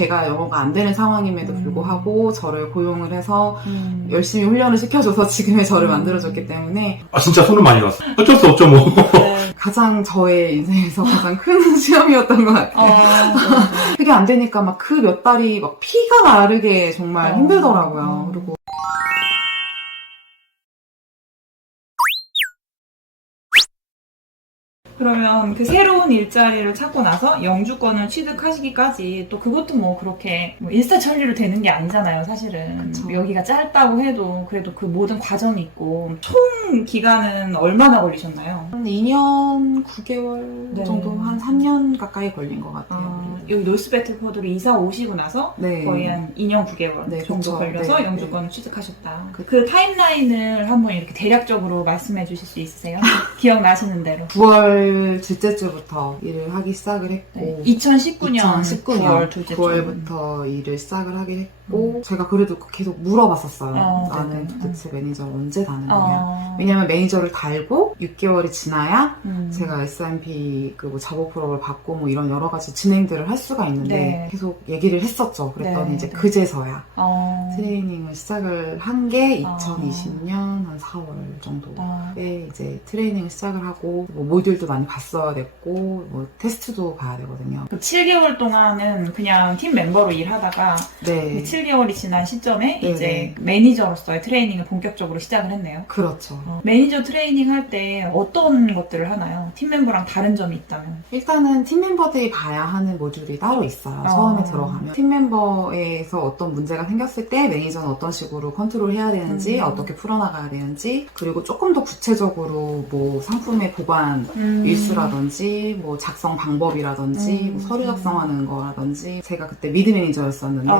제가 영어가 안 되는 상황임에도 불구하고 저를 고용을 해서 열심히 훈련을 시켜줘서 지금의 저를 만들어줬기 때문에 아 진짜 손은 많이 갔어. 어쩔 수 없죠 뭐. 네. 가장 저의 인생에서 가장 큰 시험이었던 것 같아요. 그게 안 되니까 막 그 몇 달이 막 피가 마르게 정말 힘들더라고요. 그리고 그러면 그 새로운 일자리를 찾고 나서 영주권을 취득하시기까지 또 그것도 뭐 그렇게 뭐 일사천리로 되는 게 아니잖아요, 사실은. 그쵸. 여기가 짧다고 해도 그래도 그 모든 과정이 있고 총 기간은 얼마나 걸리셨나요? 한 2년 9개월 네. 정도, 한 3년 가까이 걸린 것 같아요. 여기 노스베트포드로 이사 오시고 나서 네. 거의 한 2년 9개월 네, 정도 그쵸. 걸려서 네, 영주권을 취득하셨다. 그 타임라인을 한번 이렇게 대략적으로 말씀해 주실 수 있으세요? 기억나시는 대로. 9월 둘째 주부터 일을 하기 시작을 했고 네. 2019년 2019년 9월 둘째 주. 9월부터 일을 시작을 하게 했고 제가 그래도 계속 물어봤었어요. 나는 네네. 도대체 매니저를 언제 다느냐. 왜냐면 매니저를 달고 6개월이 지나야 제가 S&P 그 뭐 잡업 프로를 받고 뭐 이런 여러 가지 진행들을 할 수가 있는데 네. 계속 얘기를 했었죠. 그랬더니 네, 이제 네. 그제서야 트레이닝. 트레이닝을 시작을 한 게 2020년 한 4월 정도에 이제 트레이닝을 시작을 하고 뭐 모듈도 많이 봤어야 됐고 뭐 테스트도 봐야 되거든요. 그 7개월 동안은 그냥 팀 멤버로 일하다가 네. 7개월이 지난 시점에 네, 이제 네. 매니저로서의 트레이닝을 본격적으로 시작을 했네요. 그렇죠. 매니저 트레이닝 할 때 어떤 것들을 하나요? 팀 멤버랑 다른 점이 있다면? 일단은 팀 멤버들이 봐야 하는 모듈이 따로 있어요. 처음에 들어가면 팀 멤버에서 어떤 문제가 생겼을 때 매니저는 어떤 식으로 컨트롤 해야 되는지 어떻게 풀어나가야 되는지 그리고 조금 더 구체적으로 뭐 상품의 보관 일수라든지 뭐 작성 방법이라든지 뭐 서류 작성하는 거라든지 제가 그때 미드 매니저였었는데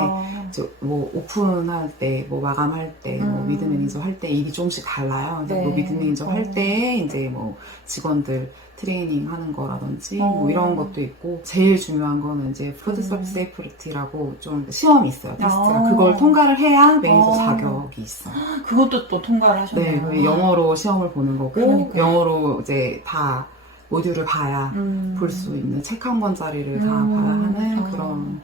이제 뭐 오픈할 때 뭐 마감할 때 뭐 미드 매니저 할 때 일이 조금씩 달라요. 근데 네. 뭐 미드 매니저 할 때 이제 뭐 직원들 트레이닝 하는 거라든지 뭐 이런 것도 있고 제일 중요한 거는 이제 푸드 서비스 세이프리티라고 좀 시험이 있어요. 테스트가 그걸 통과를 해야 매니저 자격이 있어요. 그것도 또 통과를 하셨네요. 네, 영어로 시험을 보는 거고 그러니까요. 영어로 이제 다 모듈을 봐야 볼 수 있는 책 한 권짜리를 다 봐야 하는 그런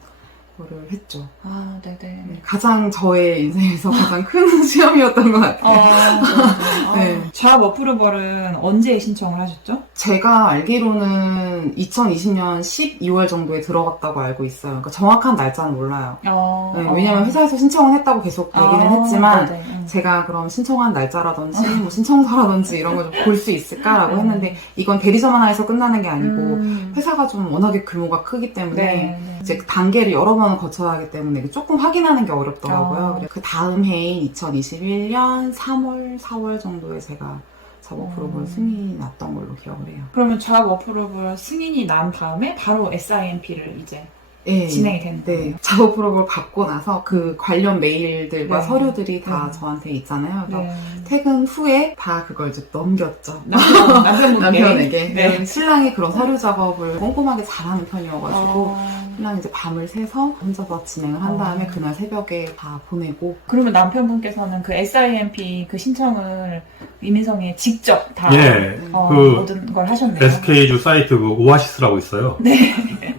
거를 했죠. 아, 네네. 네, 가장 저의 인생에서 가장 큰 시험이었던 것 같아요. 네. 잡 어프로벌은 언제 신청을 하셨죠? 제가 알기로는 2020년 12월 정도에 들어갔다고 알고 있어요. 그러니까 정확한 날짜는 몰라요. 네, 왜냐면 회사에서 신청을 했다고 계속 얘기는 했지만 제가 그럼 신청한 날짜라든지 뭐 신청서라든지 이런 걸 좀 볼 수 있을까라고 했는데 이건 대리점 하나에서 끝나는 게 아니고 회사가 좀 워낙에 규모가 크기 때문에 이제 단계를 여러 번 거쳐야 하기 때문에 조금 확인하는 게 어렵더라고요. 그 다음 해인 2021년 3월, 4월 정도에 제가 잡 어프로벌 승인이 났던 걸로 기억을 해요. 그러면 잡 어프로벌 승인이 난 다음에 바로 SIMP를 이제 네, 진행이 되는 거예요? 네. 잡 어프로벌 받고 나서 그 관련 메일들과 네. 서류들이 다 네. 저한테 있잖아요. 그래서 네. 퇴근 후에 다 그걸 이제 넘겼죠. 남편분께. 남편에게. 네. 신랑이 그런 서류 작업을 꼼꼼하게 잘하는 편이어가지고 신랑이 이제 밤을 새서 혼자서 진행을 한 다음에 그날 새벽에 다 보내고. 그러면 남편분께서는 그 SIMP 그 신청을 이민성에 직접 다 예, 모든 걸 하셨네요. SK주 사이트 그 오아시스라고 있어요. 네.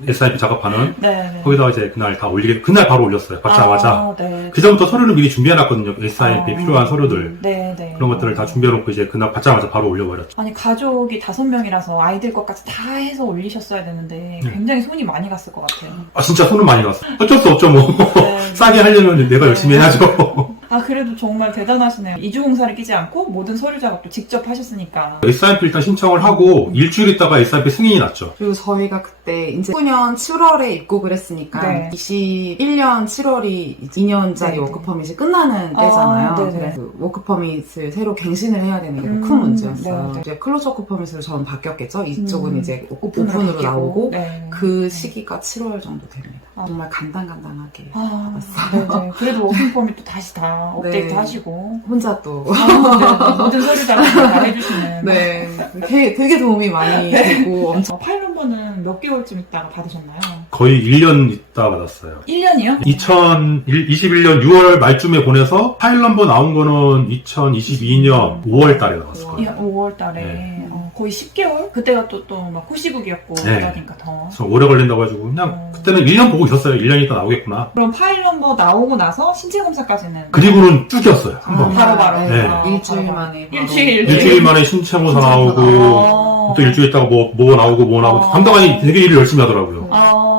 SIP 작업하는. 네. 거기다가 이제 그날 다 그날 바로 올렸어요. 받자마자. 네. 그 전부터 서류를 미리 준비해놨거든요. SIP 필요한 서류들. 네. 그런 것들을 다 준비해놓고 이제 그날 받자마자 바로 올려버렸죠. 아니 가족이 5명이라서 아이들 것까지 다 해서 올리셨어야 되는데 굉장히 손이 많이 갔을 것 같아요. 아 진짜 손은 많이 갔어. 어쩔 수 없죠 뭐. 네. 싸게 하려면 내가 열심히 해야죠. 아 그래도 정말 대단하시네요. 이주공사를 끼지 않고 모든 서류 작업도 직접 하셨으니까. SIP 일단 신청을 하고 일주일 있다가 SIP 승인이 났죠. 그리고 저희가 그때 이제 19년 7월에 입국을 했으니까 네. 21년 7월이 2년짜리 네. 워크퍼밋이 끝나는 때잖아요. 네네. 그래서 워크퍼밋을 새로 갱신을 해야 되는 게 큰 문제였어요. 네네. 이제 클로즈 워크퍼밋으로 저는 바뀌었겠죠. 이쪽은 이제 오픈으로 오픈으로 바뀌고. 나오고 네. 그 시기가 7월 정도 됩니다. 정말 간단하게 받았어요. 네네. 그래도 워킹 퍼밋도 다시 다 업데이트 네. 하시고. 혼자 또 네. 모든 서류 작업 다 해주시는. 네, 되게 도움이 많이 되고 엄청 파일 넘버는 몇 개월쯤 있다가 받으셨나요? 거의 1년 있다 받았어요. 1년이요? 2021년 6월 말쯤에 보내서 파일 넘버 나온 거는 2022년 5월 달에 나왔을 거예요. 5월 달에. 네. 거의 10개월? 그때가 또 막 코시국이었고 네. 그러니까 더. 그래서 오래 걸린다고 해가지고 그냥 그때는 1년 보고 있었어요. 1년 있다 나오겠구나. 그럼 파일 넘버 나오고 나서 신체 검사까지는 그리고는 쭉이었어요. 한 번. 바로. 네. 네. 일주일 바로. 만에. 바로. 일주일 만에 신체 검사 나오고 또 일주일 있다가 뭐 나오고 상당히 되게 일을 열심히 하더라고요.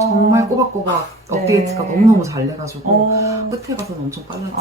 정말 꼬박꼬박 업데이트가 네. 너무너무 잘 돼가지고 끝에 가서는 엄청 빨랐지.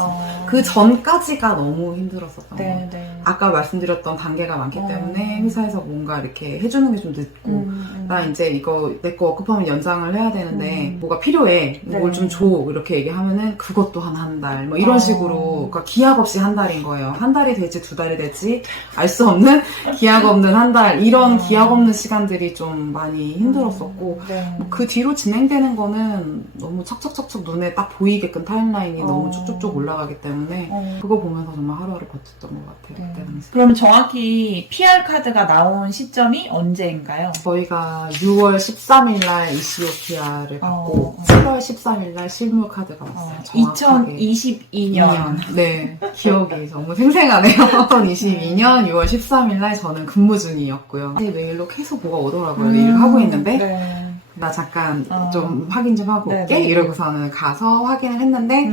그 전까지가 너무 힘들었었던 것 같아요. 네. 아까 말씀드렸던 단계가 많기 때문에 회사에서 뭔가 이렇게 해주는 게 좀 늦고 나 이제 이거 내 거 워크퍼밋 연장을 해야 되는데 뭐가 필요해 뭘 좀 줘 이렇게 얘기하면은 그것 또한 한 달 뭐 이런 식으로 그러니까 기약 없이 한 달인 거예요. 한 달이 될지 두 달이 될지 알 수 없는 기약 없는 한 달 이런 기약 없는 시간들이 좀 많이 힘들었었고 네. 그 뒤로 진행되는 거는 너무 척척척척 눈에 딱 보이게끔 타임라인이 너무 쭉쭉쭉 올라가기 때문에 그거 보면서 정말 하루하루 버텼던 것 같아요. 네. 그때 당시. 그럼 정확히 PR 카드가 나온 시점이 언제인가요? 저희가 6월 13일 날 이시오피아를 받고 7월 13일 날 실물 카드가 왔어요. 정확하게. 2022년. 네, 기억이 너무 생생하네요. 2022년 6월 13일 날 저는 근무 중이었고요. 제 메일로 계속 뭐가 오더라고요. 일을 하고 있는데 네. 나 잠깐 좀 확인 좀 하고 올게 네네. 이러고서는 가서 확인을 했는데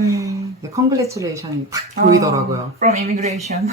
컨글래츄레이션이 딱 보이더라고요. From immigration.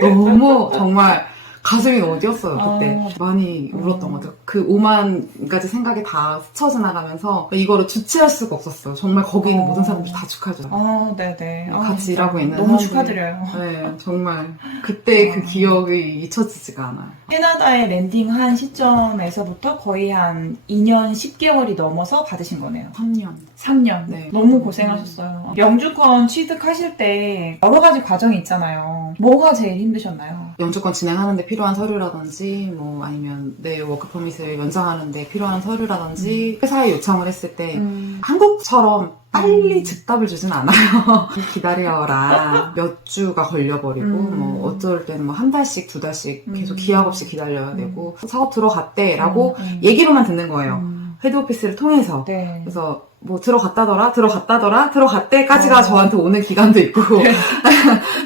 너무 정말 가슴이 너무 뛰었어요. 그때 많이 울었던 것 같아요. 그 5만 가지 생각이 다 스쳐 지나가면서 이거를 주체할 수가 없었어요. 정말 거기 있는 모든 사람들이 다 축하해줘요. 네네. 같이 일하고 있는 너무 사람들이. 축하드려요. 네, 정말 그때 그 기억이 잊혀지지가 않아요. 캐나다에 랜딩한 시점에서부터 거의 한 2년 10개월이 넘어서 받으신 거네요. 3년. 3년. 네. 너무 고생하셨어요. 영주권 취득하실 때 여러 가지 과정이 있잖아요. 뭐가 제일 힘드셨나요? 영주권 진행하는데 필요한 서류라든지 뭐 아니면 내 워크퍼밋을 연장하는데 필요한 서류라든지 회사에 요청을 했을 때 한국처럼 빨리 즉답을 주진 않아요. 기다려라. 몇 주가 걸려버리고 뭐 어쩔 때는 뭐 한 달씩 두 달씩 계속 기약 없이 기다려야 되고 작업 들어갔대 라고 얘기로만 듣는 거예요. 헤드오피스를 통해서. 네. 그래서 뭐 들어갔대까지가 저한테 오는 기간도 있고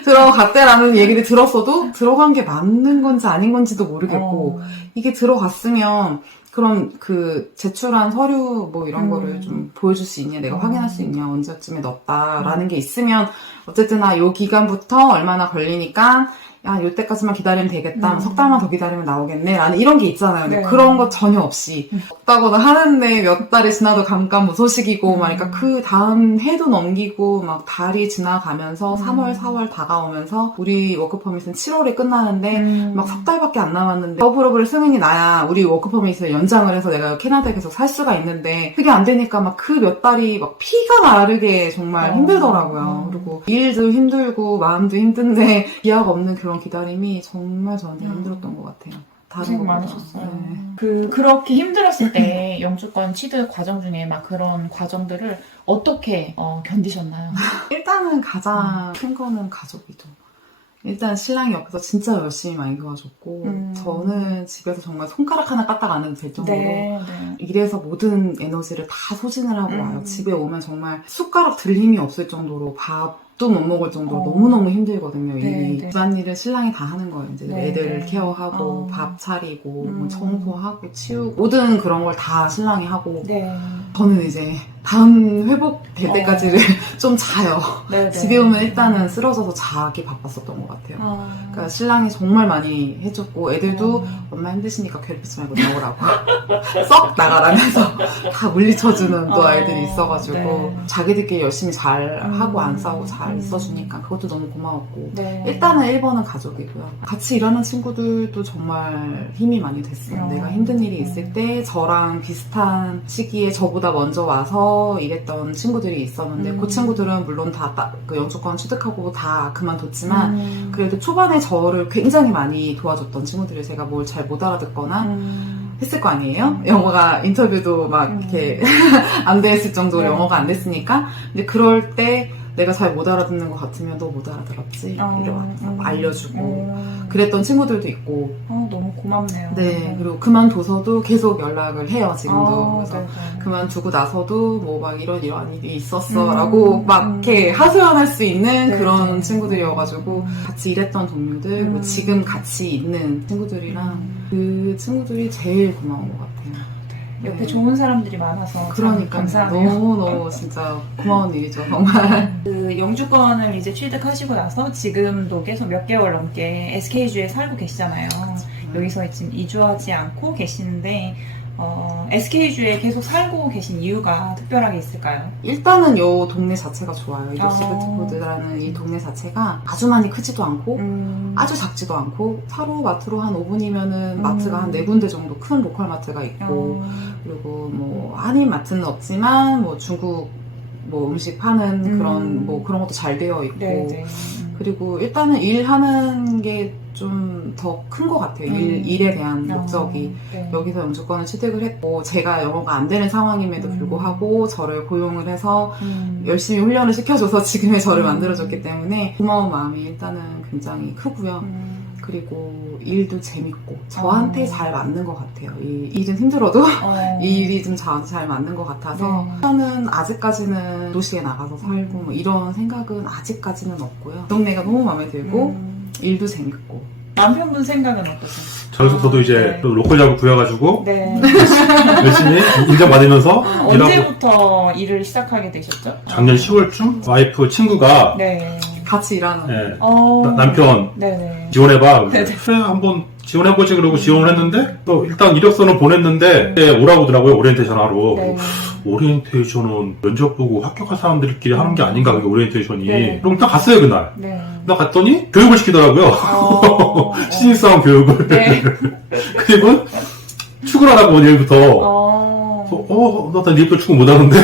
들어갔대라는 얘기를 들었어도 들어간 게 맞는 건지 아닌 건지도 모르겠고 이게 들어갔으면 그럼 그 제출한 서류 뭐 이런 거를 좀 보여줄 수 있냐 내가 확인할 수 있냐 언제쯤에 넣었다라는 게 있으면 어쨌든 요 기간부터 얼마나 걸리니까 야, 요때까지만 기다리면 되겠다. 석 달만 더 기다리면 나오겠네. 라는 이런 게 있잖아요. 근데 네. 그런 거 전혀 없이. 없다거나 하는데 몇 달이 지나도 감감무소식이고, 그러니까 그 다음 해도 넘기고, 막 달이 지나가면서 3월, 4월 다가오면서, 우리 워크퍼밋은 7월에 끝나는데, 막 석 달밖에 안 남았는데, 더블업을 승인이 나야 우리 워크퍼밋을 연장을 해서 내가 캐나다에 계속 살 수가 있는데, 그게 안 되니까 막 그 몇 달이 막 피가 마르게 정말 힘들더라고요. 그리고 일도 힘들고, 마음도 힘든데, 기약 없는 그런 기다림이 정말 저한테 힘들었던 것 같아요. 고생 많으셨어요. 네. 그렇게 힘들었을 때 영주권 취득 과정 중에 막 그런 과정들을 어떻게 견디셨나요? 일단은 가장 큰 거는 가족이죠. 일단 신랑이 옆에서 진짜 열심히 많이 도와줬고 저는 집에서 정말 손가락 하나 까딱 안 해도 될 정도로 일에서 모든 에너지를 다 소진을 하고 와요. 집에 오면 정말 숟가락 들 힘이 없을 정도로 밥도 못 먹을 정도로 너무너무 힘들거든요. 일이. 집안일을 신랑이 다 하는 거예요. 이제 애들 케어하고 밥 차리고 뭐 청소하고 치우고 모든 그런 걸 다 신랑이 하고 저는 이제 다음 회복될 때까지를 좀 자요. 집에 오면 일단은 쓰러져서 자기 바빴었던 것 같아요. 그러니까 신랑이 정말 많이 해줬고 애들도 엄마 힘드시니까 괴롭히지 말고 나오라고 썩 나가라면서 다 물리쳐주는 또 아이들이 있어가지고 자기들끼리 열심히 잘 하고 안 싸우고 잘 있어주니까 그것도 너무 고마웠고 일단은 1번은 가족이고요. 같이 일하는 친구들도 정말 힘이 많이 됐어요. 내가 힘든 일이 있을 때 저랑 비슷한 시기에 저보다 먼저 와서 일했던 친구들이 있었는데 그 친구들은 물론 다 그 영주권 취득하고 다 그만뒀지만 그래도 초반에 저를 굉장히 많이 도와줬던 친구들이 제가 뭘 잘 못 알아듣거나 했을 거 아니에요? 영어가 인터뷰도 막 이렇게 안 됐을 정도로 영어가 안 됐으니까 근데 그럴 때 내가 잘 못 알아듣는 것 같으면 너 못 알아들었지? 이러면서 알려주고 그랬던 친구들도 있고 너무 고맙네요. 네, 그리고 그만둬서도 계속 연락을 해요, 지금도. 그래서 그만두고 나서도 뭐 막 이런 일이 있었어 라고 막 이렇게 하소연할 수 있는 그런 친구들이어가지고 같이 일했던 동료들, 뭐 지금 같이 있는 친구들이랑 그 친구들이 제일 고마운 것 같아요. 옆에 좋은 사람들이 많아서 그러니까 감사하네요. 너무 진짜 고마운 일이죠 정말. 그 영주권을 이제 취득하시고 나서 지금도 계속 몇 개월 넘게 SK주에 살고 계시잖아요. 여기서 지금 이주하지 않고 계시는데 SK주에 계속 살고 계신 이유가 특별하게 있을까요? 일단은 요 동네 자체가 좋아요. 이 룩스베트포드라는 이 동네 자체가 아주 많이 크지도 않고 아주 작지도 않고 차로 마트로 한 5분이면은 마트가 한 4군데 정도 큰 로컬 마트가 있고 그리고 뭐 한인 마트는 없지만 뭐 중국 뭐 음식 파는 그런 뭐 그런 것도 잘 되어 있고 네네. 그리고 일단은 일하는 게 좀 더 큰 것 같아요. 일에 대한 목적이. 네. 여기서 영주권을 취득을 했고 제가 영어가 안 되는 상황임에도 불구하고 저를 고용을 해서 열심히 훈련을 시켜줘서 지금의 저를 만들어줬기 때문에 고마운 마음이 일단은 굉장히 크고요. 그리고 일도 재밌고 저한테 잘 맞는 것 같아요. 이 일은 힘들어도 이 일이 좀 저한테 잘 맞는 것 같아서 저는 아직까지는 도시에 나가서 살고 뭐 이런 생각은 아직까지는 없고요. 동네가 너무 마음에 들고 일도 재밌고. 남편분 생각은 어떠세요? 저도 이제 네. 로컬 잡을 구해가지고 네. 열심히 인정받으면서 일하고 언제부터 일을 시작하게 되셨죠? 작년 10월쯤 와이프 친구가 네. 같이 일하는. 예, 어... 남편 네네. 지원해봐. 네네. 그래 한번 지원해보지 그러고 지원을 했는데 또 일단 이력서는 보냈는데 오라고 하더라고요. 오리엔테이션 하러. 네. 오리엔테이션은 면접 보고 합격한 사람들끼리 하는 게 아닌가 그게 오리엔테이션이. 네. 그럼 일단 갔어요 그날. 네. 나 갔더니 교육을 시키더라고요. 신입사원 교육을. 네. 그리고 출근하라고 내일부터. 나 내일부터 출근 못하는데.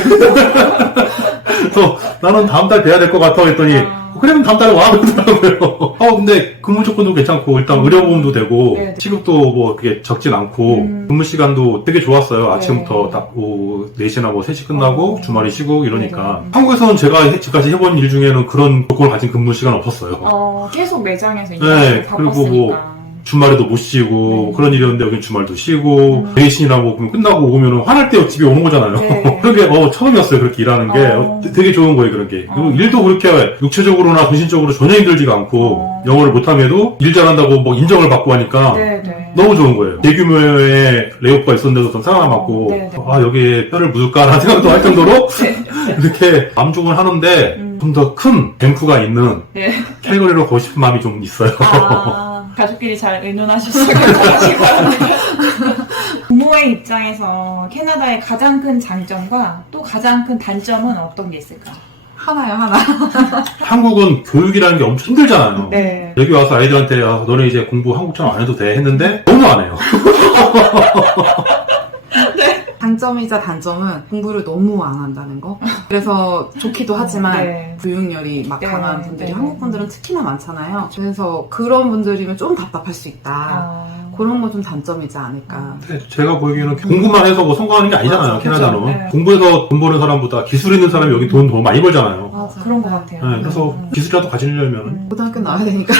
그래서 나는 다음 달 돼야 될 것 같아 했더니 그러면 다음 달에 와 그러더라고요. 근데 근무 조건도 괜찮고 일단 의료보험도 되고 네. 시급도 뭐 그게 적진 않고 근무 시간도 되게 좋았어요. 아침부터 네. 딱 4시나 뭐 3시 끝나고 주말에 쉬고 이러니까 네. 한국에서는 제가 지금까지 해본 일 중에는 그런 조건을 가진 근무 시간 없었어요. 계속 매장에서 네, 일하고 그리고 바빴으니까. 주말에도 못 쉬고 그런 일이었는데 여긴 주말도 쉬고 대신이나 뭐 그럼 끝나고 오면은 화날 때 집에 오는 거잖아요. 네. 그게 처음이었어요. 그렇게 일하는 게 되게 좋은 거예요. 그런 게. 그리고 일도 그렇게 육체적으로나 정신적으로 전혀 힘들지가 않고 영어를 못하면도 일 잘한다고 뭐 인정을 받고 하니까 네네. 너무 좋은 거예요. 대규모의 레이오프가 있었는데도 좀 살아남았고 네네. 여기에 뼈를 묻을까라는 생각도 할 정도로 이렇게 만족을 하는데 좀 더 큰 뱅크가 있는 네. 캘거리로 가고 싶은 마음이 좀 있어요. 가족끼리 잘 의논하셔서 괜찮으실 것 같아요. 부모의 입장에서 캐나다의 가장 큰 장점과 또 가장 큰 단점은 어떤 게 있을까요? 하나요, 하나. 한국은 교육이라는 게 엄청 힘들잖아요. 네. 여기 와서 아이들한테 너네 이제 공부 한국처럼 안 해도 돼 했는데 너무 안 해요. 장점이자 단점은 공부를 너무 안 한다는 거. 그래서 좋기도 하지만 네. 교육열이 막 네. 강한 분들이 네. 한국 분들은 특히나 많잖아요. 그래서 그런 분들이면 좀 답답할 수 있다. 그런 건 좀 단점이지 않을까. 근데 제가 보기에는 공부만 해서 뭐 성공하는 게 아니잖아요. 맞아, 캐나다는. 그렇죠. 네. 공부해서 돈 버는 사람보다 기술 있는 사람이 여기 돈 더 많이 벌잖아요. 맞아. 그런 것 같아요. 네, 그래서 기술이라도 가지려면 고등학교 나와야 되니까.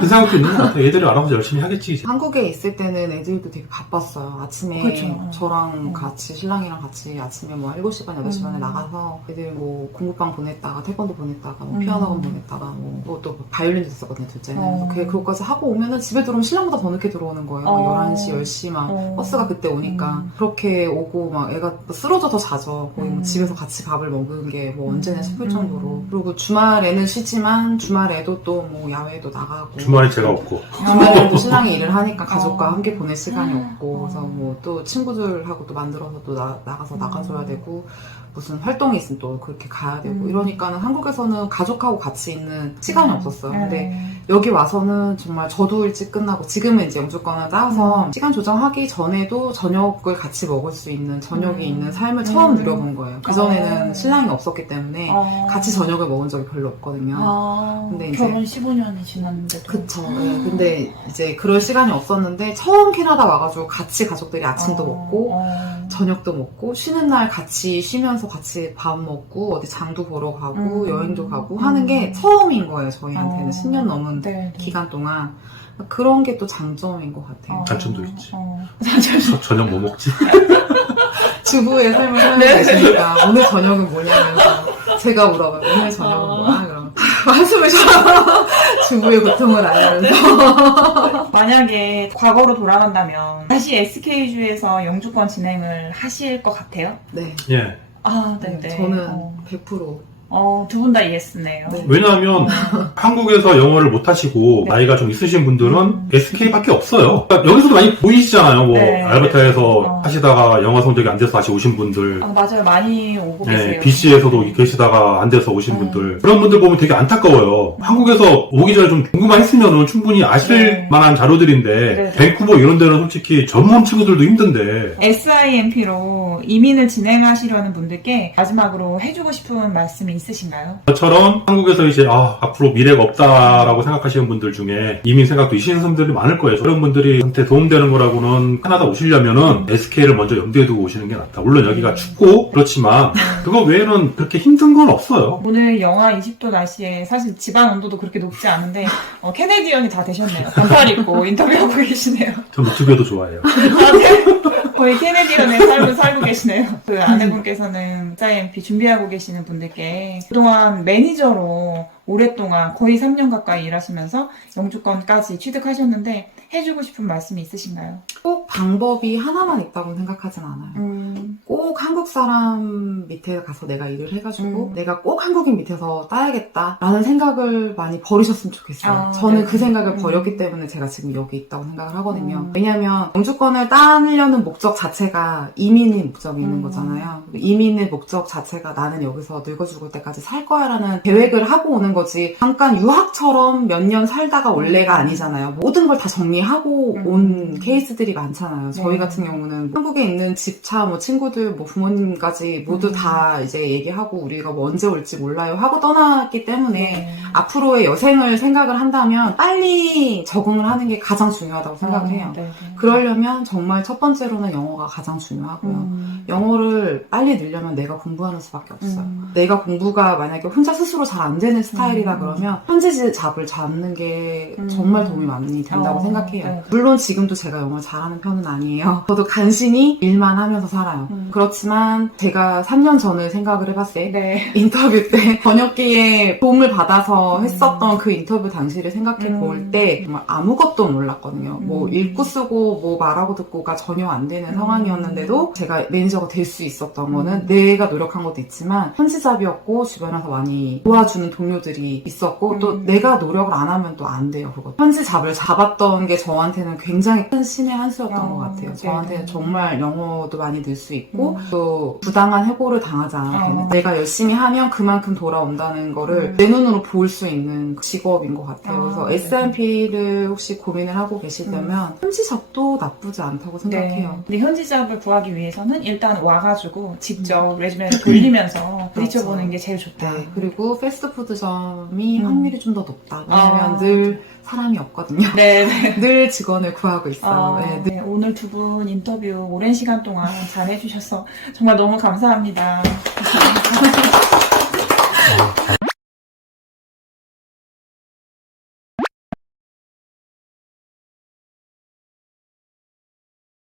그 생각도 있는 것 같아요. 애들이 알아서 열심히 하겠지. 이제. 한국에 있을 때는 애들도 되게 바빴어요. 아침에 그렇죠. 저랑 같이, 신랑이랑 같이 아침에 뭐 7시 반, 8시 반에 나가서 애들 뭐 공부방 보냈다가 태권도 보냈다가 뭐 피아노 학원 보냈다가 뭐 또 바이올린도 했었거든요, 둘째는. 그거까지 하고 오면은 집에 들어오면 신랑보다 더 늦게 들어오는 거예요. 11시, 10시 막 버스가 그때 오니까. 그렇게 오고 막 애가 쓰러져서 자죠. 거의 뭐 집에서 같이 밥을 먹은 게 뭐 언제나 싶을 정도로. 그리고 주말에는 쉬지만 주말에도 또 뭐 야외에도 나가고. 주말에 제가 없고. 주말에도 신랑이 일을 하니까 가족과 함께 보낼 시간이 없고. 그래서 뭐 또 친구들하고 또 만들어서 또 나가서 나가줘야 되고. 무슨 활동이 있으면 또 그렇게 가야 되고 이러니까는 한국에서는 가족하고 같이 있는 시간이 없었어요. 근데 여기 와서는 정말 저도 일찍 끝나고 지금은 이제 영주권을 따서 시간 조정하기 전에도 저녁을 같이 먹을 수 있는 저녁이 있는 삶을 처음 누려본 거예요. 그전에는 신랑이 없었기 때문에 같이 저녁을 먹은 적이 별로 없거든요. 근데 이제 결혼 15년이 지났는데도. 그쵸. 네. 근데 이제 그럴 시간이 없었는데 처음 캐나다 와가지고 같이 가족들이 아침도 먹고 저녁도 먹고 쉬는 날 같이 쉬면서 같이 밥 먹고 어디 장도 보러 가고 여행도 가고 하는 게 처음인 거예요. 저희한테는 10년 넘은 기간 동안. 그런 게 또 장점인 것 같아요. 단점도 있지. 단점도. 저녁 뭐 먹지? 주부의 삶을 살고 계시니까 오늘 저녁은 뭐냐면서 제가 물어봐요. 오늘 저녁은 뭐야? 그러면 한숨을 쉬어. 주부의 고통을 알면서. 만약에 과거로 돌아간다면 다시 SK주에서 영주권 진행을 하실 것 같아요? 네. 예. 아, 네네. 저는 100%. 두 분 다 예스네요. 네. 왜냐하면 한국에서 영어를 못 하시고 네. 나이가 좀 있으신 분들은 SK밖에 없어요. 그러니까 여기서도 많이 보이시잖아요. 뭐 네. 알버타에서 하시다가 영어 성적이 안 돼서 다시 오신 분들. 맞아요. 많이 오고 네, 계세요. BC에서도 계시다가 안 돼서 오신 분들. 그런 분들 보면 되게 안타까워요. 한국에서 오기 전에 좀 공부만 했으면 충분히 아실 네. 만한 자료들인데 네. 밴쿠버 이런 데는 솔직히 전문 친구들도 힘든데 SIMP로 이민을 진행하시려는 분들께 마지막으로 해주고 싶은 말씀이 있으신가요? 저처럼 한국에서 이제 앞으로 미래가 없다라고 생각하시는 분들 중에 이민 생각도 있으신 분들이 많을 거예요. 그런 분들한테 도움되는 거라고는 캐나다 오시려면은 SK를 먼저 염두에 두고 오시는 게 낫다. 물론 여기가 춥고 그렇지만 그거 외에는 그렇게 힘든 건 없어요. 오늘 영하 20도 날씨에 사실 집안 온도도 그렇게 높지 않은데 캐네디언이 다 되셨네요. 반팔 입고 인터뷰하고 계시네요. 전 노트비어도 좋아해요. 아, 네. 거의 캐네디언의 삶을 살고 계시네요. 그 아내분께서는 SIMP 준비하고 계시는 분들께 그동안 매니저로 오랫동안 거의 3년 가까이 일하시면서 영주권까지 취득하셨는데 해주고 싶은 말씀이 있으신가요? 꼭 방법이 하나만 있다고 생각하진 않아요. 꼭 한국 사람 밑에 가서 내가 일을 해가지고 내가 꼭 한국인 밑에서 따야겠다라는 생각을 많이 버리셨으면 좋겠어요. 저는 네. 그 생각을 버렸기 때문에 제가 지금 여기 있다고 생각을 하거든요. 왜냐하면 영주권을 따려는 목적 자체가 이민의 목적이 있는 거잖아요. 이민의 목적 자체가 나는 여기서 늙어 죽을 때까지 살 거야 라는 계획을 하고 오는 거지 잠깐 유학처럼 몇 년 살다가 원래가 아니잖아요. 모든 걸 다 정리하고 온 케이스들이 많잖아요. 저희 같은 경우는 한국에 있는 집, 차, 뭐 친구들, 뭐 부모님까지 모두 다 이제 얘기하고 우리가 뭐 언제 올지 몰라요 하고 떠났기 때문에 앞으로의 여생을 생각을 한다면 빨리 적응을 하는 게 가장 중요하다고 생각을 해요. 그러려면 정말 첫 번째로는 영어가 가장 중요하고요. 영어를 빨리 늘려면 내가 공부하는 수밖에 없어요. 내가 공부가 만약에 혼자 스스로 잘 안 되는 스타일이다 그러면 현지 잡을 잡는 게 정말 도움이 많이 된다고 생각해요. 네. 물론 지금도 제가 영어를 잘하는 편은 아니에요. 저도 간신히 일만 하면서 살아요. 그렇지만 제가 3년 전을 생각을 해봤을 때 인터뷰 때 번역기에 도움을 받아서 했었던 그 인터뷰 당시를 생각해 볼 때 정말 아무것도 몰랐거든요. 뭐 읽고 쓰고 뭐 말하고 듣고가 전혀 안 되는 상황이었는데도 제가 매니저가 될 수 있었던 거는 내가 노력한 것도 있지만 현지잡이었고 주변에서 많이 도와주는 동료들이 있었고 또 내가 노력을 안 하면 또 안 돼요. 그거 현지잡을 잡았던 게 저한테는 굉장히 큰 신의 한 수였던 것 같아요. 저한테는 정말 영어도 많이 늘 수 있고 또 부당한 해고를 당하지 않아도 되는 내가 열심히 하면 그만큼 돌아온다는 거를 내 눈으로 볼 수 있는 직업인 것 같아요. 그래서 SIMP를 혹시 고민을 하고 계시다면 현지잡도 나쁘지 않다고 생각해요. 근데 현지잡을 구하기 위해서는 일단 와가지고 직접 레주메를 돌리면서 부딪혀보는 게 제일 좋다. 네, 그리고 패스트푸드점이 확률이 좀 더 높다. 왜냐면 늘 사람이 없거든요. 늘 직원을 구하고 있어요. 네, 오늘 두 분 인터뷰 오랜 시간 동안 잘 해주셔서 정말 너무 감사합니다.